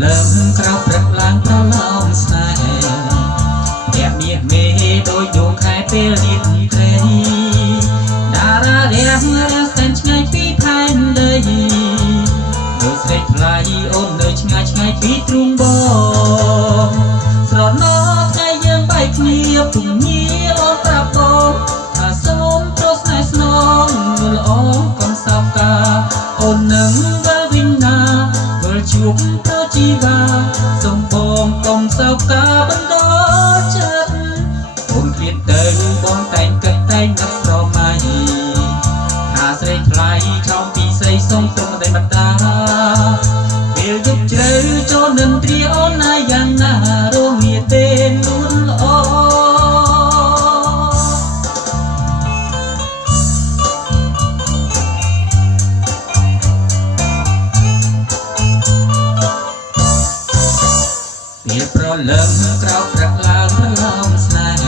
លើមក្រៅព្រឹកឡើងប្រឡំស្នេហ៍អ្នកមាសមេដោយដួងខែពេលរៀបត្រីតារារះសែនឆ្ងាយពីផែនដីដូចស្រីថ្លៃអូននៅឆ្ងាយឆ្ងាយពីទ្រូងបងស្រណោថ្ងៃយើងបែកគ្នាពុំងារអូនប្រាប់បងថាសូមទោសស្នេហ៍ស្នងយល់អងកុំសោកកាអូននឹងវិលវិញណាវិលជួបទៅជីវាសូមបងកុំសោកកាបន្តចិត្តអូនឃ្លាតទៅបងតែងគិតតែងនឹកស្រមៃថាស្រីថ្លៃខំពីស្រីសូមទុំមិនបានតាពេលយប់ជ្រៅចូលនិន្ទ្រាអូនណាយ៉ាងណារងងារទេនួនល្អពេលប្រលើមក្រោកព្រឹកឡើងប្រឡំស្នេហ៍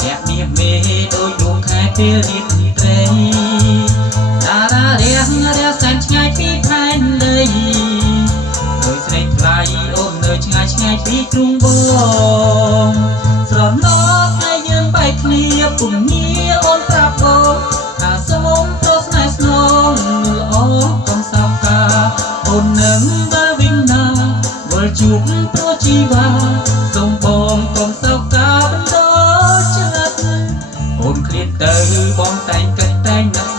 អ្នកមាសមេដោយដួងខែពេលរៀបត្រីតារារះសែនឆ្ងាយពីផែនដីដោយស្រីថ្លៃអូននៅឆ្ងាយឆ្ងាយពីទ្រូងបងស្រណោថ្ងៃយើងបែកគ្នាពុំងារអូនប្រាប់បងថាសូមទោសស្នេហ៍ស្នងល្អកុំសោកកាអូននឹងវិលវិញណាវិលជួបព្រោះជីវាសូមបងកុំសោកកាបន្តចិត្តអូនឃ្លាតទៅបងតែងគិតតែងនឹក